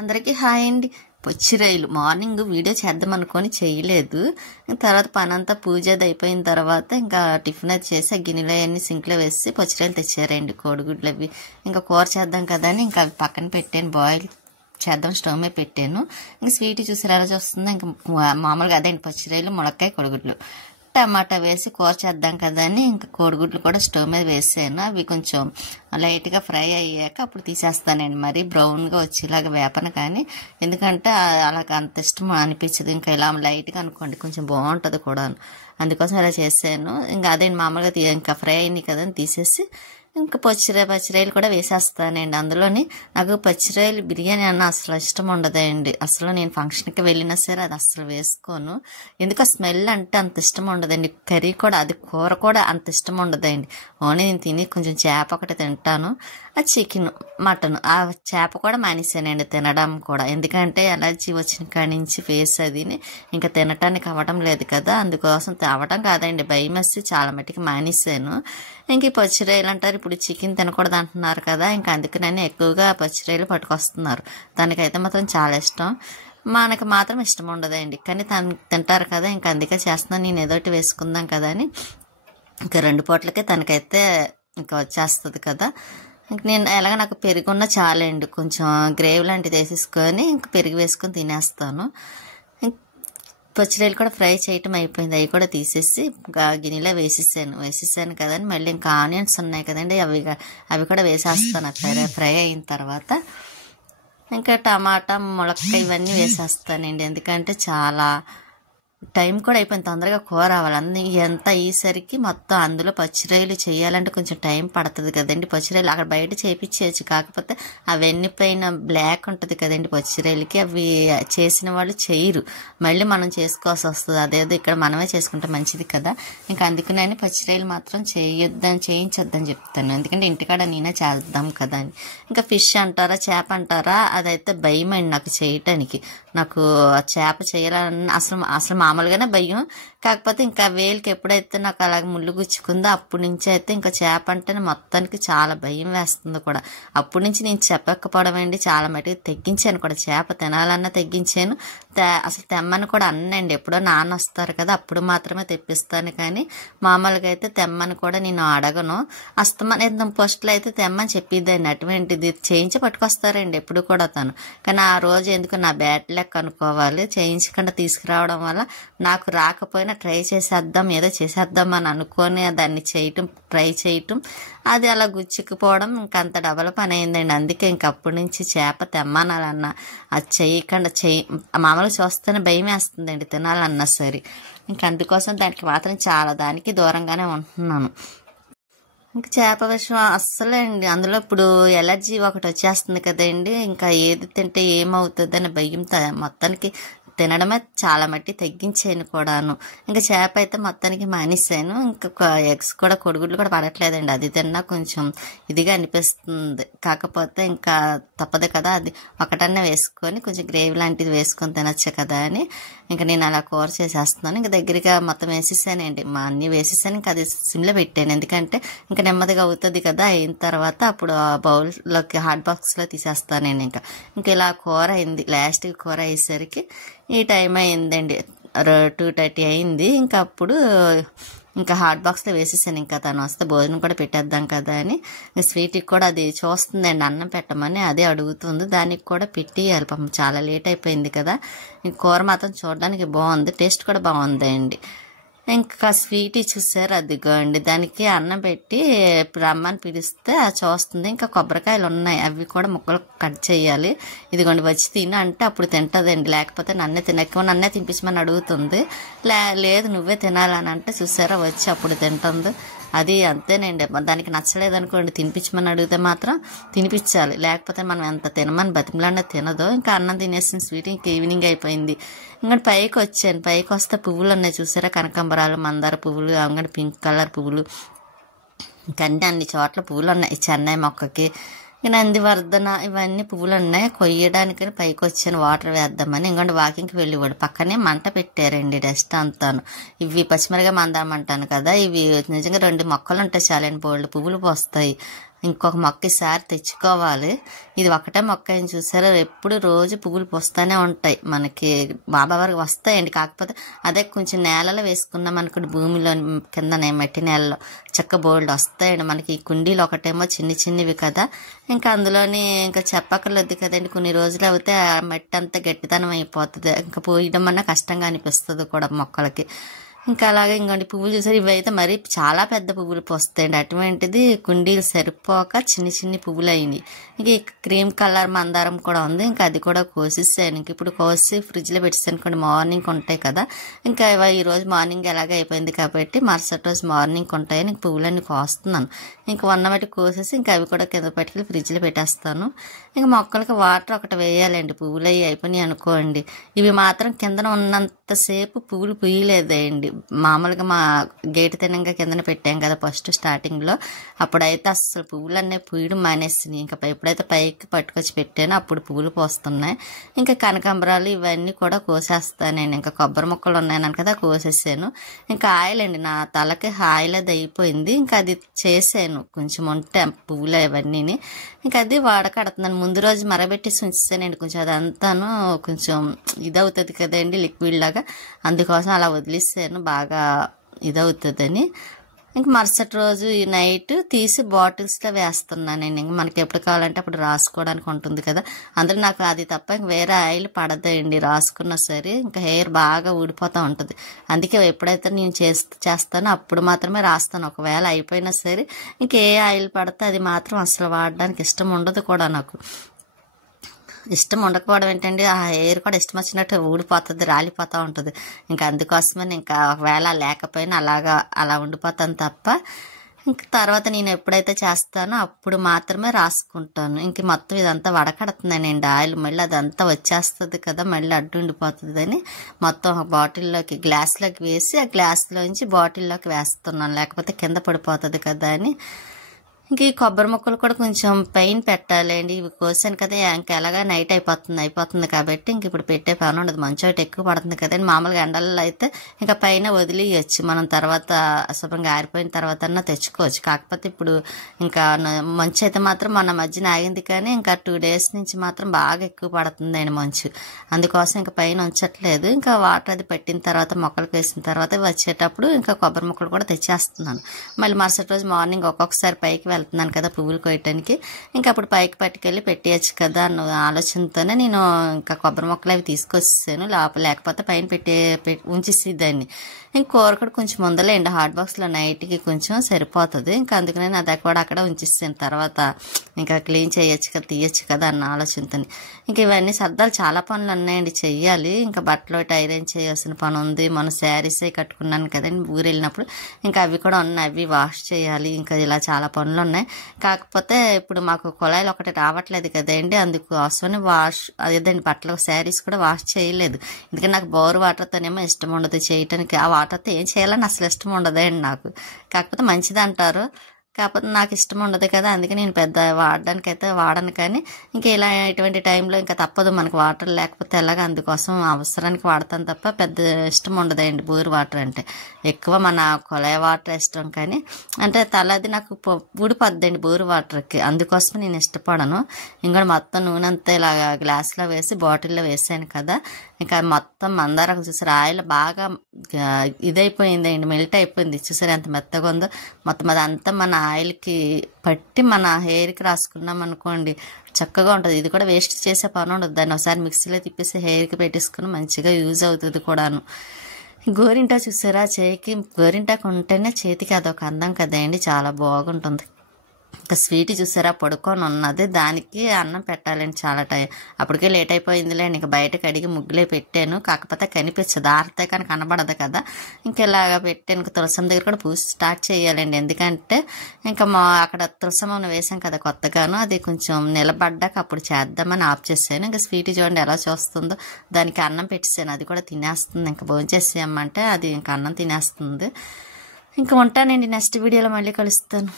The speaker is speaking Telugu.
అందరికీ హాయ్ అండి. పొచ్చిరైలు మార్నింగ్ వీడియో చేద్దాం అనుకొని చేయలేదు. తర్వాత పనంతా పూజ అయిపోయిన తర్వాత ఇంకా టిఫిన్ అది చేసి ఆ గిన్నెలో అన్ని సింక్లో వేసి పొచ్చిరైలు తెచ్చారండి. కోడిగుడ్లు అవి ఇంకా కూర చేద్దాం కదా అని ఇంకా అవి పక్కన పెట్టాను. బాయిల్ చేద్దాం స్టవ్ మీద పెట్టాను. ఇంకా స్వీట్ చూసి ఎలా చూస్తుందో ఇంకా మామూలుగా అదేంటి పొచ్చిరైలు ములక్కాయ కోడిగుడ్లు టమాటా వేసి కూర చేద్దాం కదా అని ఇంకా కోడిగుడ్లు కూడా స్టవ్ మీద వేసాను. అవి కొంచెం లైట్గా ఫ్రై అయ్యాక అప్పుడు తీసేస్తానండి. మరి బ్రౌన్గా వచ్చేలాగా వేపన కానీ, ఎందుకంటే అలాగ అంత ఇష్టం అనిపించదు. ఇంకా ఇలా లైట్గా అనుకోండి కొంచెం బాగుంటుంది కూడా, అందుకోసం ఇలా చేశాను. ఇంకా అదేంటి మామూలుగా ఇంకా ఫ్రై అయినాయి కదా అని తీసేసి ఇంకా పచ్చిరాయలు కూడా వేసేస్తానండి. అందులోని నాకు పచ్చిరాయలు బిర్యానీ అన్న అసలు ఇష్టం ఉండదండి. అసలు నేను ఫంక్షన్కి వెళ్ళినా సరే అది అసలు వేసుకోను. ఎందుకు స్మెల్ అంటే అంత ఇష్టం ఉండదండి. కర్రీ కూడా అది కూర కూడా అంత ఇష్టం ఉండదండి. ఓన్లీ నేను తిని కొంచెం చేప ఒకటి తింటాను, ఆ చికెన్ మటన్ ఆ చేప కూడా మానేసానండి తినడం కూడా. ఎందుకంటే ఎలర్జీ వచ్చిన కాడి నుంచి ఫేస్ అది ఇంకా తినటానికి అవ్వడం లేదు కదా, అందుకోసం అవ్వడం కాదండి భయం వేసి చాలా మట్టికి మానేసాను. ఇంక ఈ పచ్చిరాయలు అంటారు ఇప్పుడు చికెన్ తినకూడదు అంటున్నారు కదా, ఇంకా అందుకని ఎక్కువగా పచ్చిరాయలు పట్టుకొస్తున్నారు. దానికైతే మాత్రం చాలా ఇష్టం, మనకు మాత్రం ఇష్టం ఉండదండి. కానీ తను తింటారు కదా, ఇంకా అందుకే చేస్తున్నాను. నేను ఏదోటి వేసుకుందాం కదా అని ఇంకా 2 పూటలకే తనకైతే ఇంకా వచ్చేస్తుంది కదా. ఇంక నేను ఎలాగ నాకు పెరుగు ఉన్న చాలండి, కొంచెం గ్రేవీ లాంటిది వేసేసుకొని ఇంక పెరుగు వేసుకొని తినేస్తాను. పచ్చిరాయలు కూడా ఫ్రై చేయటం అయిపోయింది. అవి కూడా తీసేసి గిన్నెలో వేసేసాను కదండి. మళ్ళీ ఇంకా ఆనియన్స్ ఉన్నాయి కదండి, అవి కూడా వేసేస్తాను ఫ్రై అయిన తర్వాత. ఇంకా టమాటా ములక్కాయ ఇవన్నీ వేసేస్తానండి. ఎందుకంటే చాలా టైం కూడా అయిపోయింది, తొందరగా కూర అవ్వాలి. ఎంత అయ్యేసరికి మొత్తం అందులో పచ్చిరాయలు చేయాలంటే కొంచెం టైం పడుతుంది కదండి. పచ్చిరాయలు అక్కడ బయట చేయించేయచ్చు, కాకపోతే అవన్నీ పైన బ్లాక్ ఉంటుంది కదండి పచ్చిరాయలకి, అవి చేసిన వాళ్ళు చేయరు, మళ్ళీ మనం చేసుకోవాల్సి వస్తుంది. అదేదో ఇక్కడ మనమే చేసుకుంటే మంచిది కదా. ఇంకా అందుకని పచ్చిరాయలు మాత్రం చేయించొద్దని చెప్తాను, ఎందుకంటే ఇంటికాడ నేనే చేద్దాం కదా అని. ఇంకా ఫిష్ అంటారా చేప అంటారా, అదైతే భయం అండి నాకు చేయటానికి. నాకు చేప చేయాలని అసలు మామూలుగానే భయం, కాకపోతే ఇంకా వేలికి ఎప్పుడైతే నాకు అలాగ ముళ్ళు గుచ్చుకుందో అప్పటి నుంచి అయితే ఇంకా చేప అంటేనే మొత్తానికి చాలా భయం వేస్తుంది కూడా. అప్పటి నుంచి నేను చెప్పకపోవడం అండి చాలా మటుకు తగ్గించాను కూడా, చేప తినాలన్నా తగ్గించాను. అసలు తెమ్మని కూడా అన్నండి, ఎప్పుడో నాన్న వస్తారు కదా అప్పుడు మాత్రమే తెప్పిస్తాను, కానీ మామూలుగా అయితే తెమ్మని కూడా నేను అడగను. అస్తమానం పోస్టులో అయితే తెమ్మని చెప్పిద్దాన్ని, అటువంటిది చేయించి పట్టుకొస్తారండి ఎప్పుడు కూడా తను. కానీ ఆ రోజు ఎందుకు నా బ్యాట్ లెక్క అనుకోవాలి, చేయించకుండా తీసుకురావడం వల్ల నాకు రాకపోయినా ట్రై చేసేద్దాం ఏదో చేసేద్దాం అని అనుకొని దాన్ని ట్రై చేయటం, అది అలా గుచ్చుకుపోవడం ఇంకా అంత డబల్ పని అయిందండి. అందుకే ఇంక అప్పటి నుంచి చేప తెమ్మనాలన్నా అది చేయకుండా మామూలుగా చూస్తేనే భయం వేస్తుందండి తినాలన్నా సరే. ఇంక అందుకోసం దానికి మాత్రం చాలా దానికి దూరంగానే ఉంటున్నాను. ఇంకా చేప విషయం అస్సలే అండి, అందులో ఇప్పుడు ఎలర్జీ ఒకటి వచ్చేస్తుంది కదండి, ఇంకా ఏది తింటే ఏమవుతుంది అని భయంతో మొత్తానికి తినడమే చాలా మట్టి తగ్గించాను కూడాను. ఇంకా చేప అయితే మొత్తానికి మానేసాను. ఇంకా ఎగ్స్ కూడా కోడిగుడ్లు కూడా పడట్లేదండి, అది తిన్నా కొంచెం ఇదిగా అనిపిస్తుంది. కాకపోతే ఇంకా తప్పదు కదా, అది ఒకటన్నా వేసుకొని కొంచెం గ్రేవీ లాంటిది వేసుకొని తినొచ్చు కదా అని ఇంకా నేను అలా కూర చేసేస్తున్నాను. ఇంకా దగ్గరగా మొత్తం వేసేసానండి, అన్నీ వేసేసాను. ఇంకా అది సిమ్లో పెట్టాను, ఎందుకంటే ఇంకా నెమ్మదిగా అవుతుంది కదా. అయిన తర్వాత అప్పుడు ఆ బౌల్లోకి హాట్ బాక్స్లో తీసేస్తాను నేను. ఇంకా ఇలా కూర అయింది. లాస్ట్కి కూర అయ్యేసరికి ఈ టైం అయిందండి, 2:30 అయింది. ఇంకా అప్పుడు ఇంకా హాట్ బాక్స్లో వేసేసాను. ఇంకా తను వస్తే భోజనం కూడా పెట్టేద్దాం కదా అని. స్వీట్కి కూడా అది చూస్తుందండి అన్నం పెట్టమని, అదే అడుగుతుంది. దానికి కూడా పెట్టియాలి పాపం, చాలా లేట్ అయిపోయింది కదా. కూర మాత్రం చూడడానికి బాగుంది, టేస్ట్ కూడా బాగుందండి. ఇంకా స్వీట్ చూసారు అదిగో అండి, దానికి అన్నం పెట్టి రమ్మని పిలిస్తే చూస్తుంది. ఇంకా కొబ్బరికాయలు ఉన్నాయి, అవి కూడా ముక్కలు కట్ చేయాలి. ఇదిగోండి వచ్చి తిను అంటే అప్పుడు తింటుందండి, లేకపోతే నన్నే తినిపించమని అడుగుతుంది. లేదు నువ్వే తినాలని అంటే చూసారా వచ్చి అప్పుడు తింటుంది. అది అంతేనండి, దానికి నచ్చలేదనుకోండి తినిపించమని అడిగితే మాత్రం తినిపించాలి, లేకపోతే మనం ఎంత తినమని బతిమలాడినా తినదు. ఇంకా అన్నం తినేసిన స్వీట్ ఇంకా ఈవినింగ్ అయిపోయింది. ఇంకా పైకి వచ్చాను, పైకి వస్తే పువ్వులు ఉన్నాయి చూసారా, కనకాంబరాలు మందార పువ్వులు, అంగడి పింక్ కలర్ పువ్వులు, ఇంకా అన్ని చోట్ల పువ్వులు ఉన్నాయి. చెన్నై మొక్కకి నందివర్ధన ఇవన్నీ పువ్వులు ఉన్నాయి, కొయ్యడానికని పైకి వచ్చాను వాటర్ వేద్దామని. ఇంకోటి వాకింగ్కి వెళ్ళివాడు, పక్కనే మంట పెట్టారండి డస్ట్ అంతాను. ఇవి పచ్చిమిరగా మందారం అంటాను కదా, ఇవి నిజంగా 2 మొక్కలు ఉంటాయి చాలండి, బోల్డ్ పువ్వులు పోస్తాయి. ఇంకొక మొక్క ఈసారి తెచ్చుకోవాలి. ఇది ఒకటే మొక్క ఏం చూసారో ఎప్పుడు రోజు పువ్వులు పూస్తూనే ఉంటాయి. మనకి బాబా వరకు వస్తాయండి. కాకపోతే అదే కొంచెం నేలలో వేసుకున్నాం అనుకోండి, భూమిలో కిందనే మట్టి నేలలో చక్క బోల్డ్ వస్తాయండి. మనకి ఈ కుండీలు ఒకటేమో చిన్నవి కదా, ఇంకా అందులోని ఇంకా చెప్పక్కర్లేదు కదండి. కొన్ని రోజులు అయితే ఆ మట్టి అంతా గట్టితనం అయిపోతుంది, ఇంకా పోయడం అన్నా కష్టంగా అనిపిస్తుంది కూడా మొక్కలకి. ఇంకా అలాగే ఇంకోండి పువ్వులు చూసారు, ఇవైతే మరీ చాలా పెద్ద పువ్వులు పోస్తాయండి. అటువంటిది కుండీలు సరిపోక చిన్ని పువ్వులు అయినాయి. ఇంక క్రీమ్ కలర్ మందారం కూడా ఉంది, ఇంకా అది కూడా కోసేసాను. ఇంక ఇప్పుడు కోసి ఫ్రిడ్జ్లో పెట్టేసాను కొన్ని, మార్నింగ్ ఉంటాయి కదా. ఇంకా ఈ రోజు మార్నింగ్ ఎలాగ అయిపోయింది కాబట్టి మరుసటి రోజు మార్నింగ్ ఉంటాయని ఇంక పువ్వులన్నీ కోస్తున్నాను. ఇంక వన్నమటి కోసేసి ఇంకా అవి కూడా కింద పట్టుకెళ్ళి ఫ్రిడ్జ్లో పెట్టేస్తాను. ఇంకా మొక్కలకి వాటర్ ఒకటి వేయాలండి, పువ్వులు అవి అయిపోయినాయి అనుకోండి. ఇవి మాత్రం కిందన ఉన్నంతసేపు పువ్వులు పుయ్యలేదండి. మామూలుగా మా గేటు తినంగా కిందన పెట్టాం కదా ఫస్ట్ స్టార్టింగ్లో, అప్పుడైతే అసలు పువ్వులన్నీ పూయడం మానేసినాయి. ఇంకా ఎప్పుడైతే పైకి పట్టుకొచ్చి పెట్టానో అప్పుడు పువ్వులు పోస్తున్నాయి. ఇంకా కనకాంబరాలు ఇవన్నీ కూడా కోసేస్తాను నేను. ఇంకా కొబ్బరి మొక్కలు ఉన్నాయన్నాను కదా, కోసేసాను. ఇంకా ఆయిల్ అండి, నా తలకి ఆయిల్ అది అయిపోయింది. ఇంకా అది చేసాను కొంచెం ఉంటే పువ్వులు అవన్నీ. ఇంకా అది వాడకడుతున్నాను. ముందు రోజు మరబెట్టేసి ఉంచానండి, కొంచెం అదంతాను కొంచెం ఇదవుతుంది కదండి లిక్విడ్ లాగా, అందుకోసం అలా వదిలేసాను బాగా ఇదవుతుందని. ఇంక మరుసటి రోజు ఈ నైట్ తీసి బాటిల్స్లో వేస్తున్నానండి. ఇంక మనకి ఎప్పుడు కావాలంటే అప్పుడు రాసుకోవడానికి ఉంటుంది కదా, అందులో నాకు అది తప్ప ఇంక వేరే ఆయిల్ పడదండి రాసుకున్నా సరే. ఇంకా హెయిర్ బాగా ఊడిపోతూ ఉంటుంది. అందుకే ఎప్పుడైతే నేను చేస్తానో అప్పుడు మాత్రమే రాస్తాను. ఒకవేళ అయిపోయినా సరే ఇంకే ఆయిల్ పడితే అది మాత్రం అసలు వాడడానికి ఇష్టం ఉండదు కూడా నాకు. ఇష్టం ఉండకపోవడం ఏంటండి, ఆ హెయిర్ కూడా ఇష్టం వచ్చినట్టు ఊడిపోతుంది, రాలిపోతూ ఉంటుంది. ఇంకా అందుకోసమని ఇంకా ఒకవేళ లేకపోయినా అలా ఉండిపోతాను తప్ప. ఇంక తర్వాత నేను ఎప్పుడైతే చేస్తానో అప్పుడు మాత్రమే రాసుకుంటాను. ఇంక మొత్తం ఇదంతా వడకడుతున్నానండి ఆయిల్, మళ్ళీ అదంతా వచ్చేస్తుంది కదా, మళ్ళీ అడ్డు ఉండిపోతుందని మొత్తం ఒక బాటిల్లోకి గ్లాస్లోకి వేసి ఆ గ్లాస్లోంచి బాటిల్లోకి వేస్తున్నాను, లేకపోతే కింద పడిపోతుంది కదా అని. ఇంక ఈ కొబ్బరి ముక్కలు కూడా కొంచెం పైన పెట్టాలండి. ఇవి కోసాను కదా, ఇంక ఎలాగా నైట్ అయిపోతుంది కాబట్టి ఇంక ఇప్పుడు పెట్టే పని ఉండదు. మంచు ఒకటి ఎక్కువ పడుతుంది కదండి. మామూలుగా ఎండల్లో అయితే ఇంకా పైన వదిలేయచ్చు, మనం తర్వాత శుభ్రంగా ఆరిపోయిన తర్వాత అన్నా తెచ్చుకోవచ్చు. కాకపోతే ఇప్పుడు ఇంకా మంచు అయితే మాత్రం మన మధ్యన ఆగింది, కానీ ఇంకా 2 days నుంచి మాత్రం బాగా ఎక్కువ పడుతుందండి మంచు. అందుకోసం ఇంకా పైన ఉంచట్లేదు. ఇంకా వాటర్ అది పెట్టిన తర్వాత మొక్కలకు వేసిన తర్వాత వచ్చేటప్పుడు ఇంకా కొబ్బరి ముక్కలు కూడా తెచ్చేస్తున్నాను. మళ్ళీ మరుసటి రోజు మార్నింగ్ ఒక్కొక్కసారి పైకి వెళ్తున్నాను కదా పువ్వులు కోయటానికి, ఇంకా అప్పుడు పైకి పట్టుకెళ్ళి పెట్టేయచ్చు కదా అన్న ఆలోచనతోనే నేను ఇంకా కొబ్బరి మొక్కలు అవి తీసుకొచ్చేసాను. లేకపోతే పైన ఉంచేసి దాన్ని. ఇంక కూర కూడా కొంచెం ముందలేండి హాట్ బాక్స్లో నైట్కి కొంచెం సరిపోతుంది. ఇంకా అందుకనే అది కూడా అక్కడ ఉంచేసాను. తర్వాత ఇంకా క్లీన్ చేయొచ్చు కదా, తీయచ్చు కదా అన్న ఆలోచనతో. ఇంక ఇవన్నీ సర్దాలు చాలా పనులు ఉన్నాయండి చెయ్యాలి. ఇంకా బట్టలు ఐరన్ చేయాల్సిన పని ఉంది. మన శారీస్ అవి కట్టుకున్నాను కదండి ఊరు వెళ్ళినప్పుడు, ఇంకా అవి కూడా ఉన్నాయి, అవి వాష్ చేయాలి. ఇంకా ఇలా చాలా పనులు ఉన్నాయి. కాకపోతే ఇప్పుడు మాకు కుళాయిలు ఒకటి రావట్లేదు కదండి, అందుకోసమని అదేదండి బట్టలు శారీస్ కూడా వాష్ చేయలేదు. ఎందుకంటే నాకు బోర్ వాటర్తోనేమో ఇష్టం ఉండదు చేయటానికి. ఆ వాటర్తో ఏం చేయాలని అసలు ఇష్టం ఉండదండి నాకు. కాకపోతే మంచిది అంటారు, కాకపోతే నాకు ఇష్టం ఉండదు కదా, అందుకే నేను పెద్ద వాడడానికి అయితే వాడను. కానీ ఇంకా ఇలా ఇటువంటి టైంలో ఇంకా తప్పదు, మనకు వాటర్ లేకపోతే ఎలాగ, అందుకోసం అవసరానికి వాడతాను తప్ప పెద్ద ఇష్టం ఉండదండి బోర్ వాటర్ అంటే. ఎక్కువ మన కొళాయి వాటర్ ఇష్టం, కానీ అంటే తలది నాకు ఊడిపోద్దండి బోర్ వాటర్కి, అందుకోసం నేను ఇష్టపడను. ఇంకా మొత్తం నూనె అంతా ఇలాగ గ్లాస్లో వేసి బాటిల్లో వేసాను కదా, ఇంకా మొత్తం మందారం చూసారు ఆయిల్ బాగా ఇదైపోయిందండి, మెల్ట్ అయిపోయింది. చూసారు ఎంత మెత్తగా ఉందో. మొత్తం అదంతా మన ఆయిల్కి పట్టి మన హెయిర్కి రాసుకున్నాం అనుకోండి చక్కగా ఉంటుంది. ఇది కూడా వేస్ట్ చేసే పని ఉండదు. దాన్ని ఒకసారి మిక్సీలో తిప్పేసి హెయిర్కి పెట్టేసుకుని మంచిగా యూజ్ అవుతుంది కూడాను. గోరింటా చూసారా, చేయికి గోరింటాకు ఉంటేనే చేతికి అదొక అందం కదండి, చాలా బాగుంటుంది. ఇంకా స్వీట్ చూసారా పడుకొని ఉన్నది, దానికి అన్నం పెట్టాలండి చాలా టైం. అప్పటికే లేట్ అయిపోయిందిలేండి, ఇంకా బయటకు అడిగి ముగ్గులే పెట్టాను. కాకపోతే కనిపించదు, ఆరితే కానీ కనబడదు కదా. ఇంకా ఇలాగ పెట్టాను. ఇంకా తులసం దగ్గర కూడా పూజ స్టార్ట్ చేయాలండి, ఎందుకంటే ఇంకా అక్కడ తులసమ్మను వేసాం కదా కొత్తగాను, అది కొంచెం నిలబడ్డాక అప్పుడు చేద్దామని ఆఫ్ చేసాను. ఇంకా స్వీట్ చూడండి ఎలా చూస్తుందో, దానికి అన్నం పెట్టేసాను, అది కూడా తినేస్తుంది. ఇంకా భోంచేసామంటే అది ఇంకా అన్నం తినేస్తుంది. ఇంకా ఉంటానండి, నెక్స్ట్ వీడియోలో మళ్ళీ కలుస్తాను.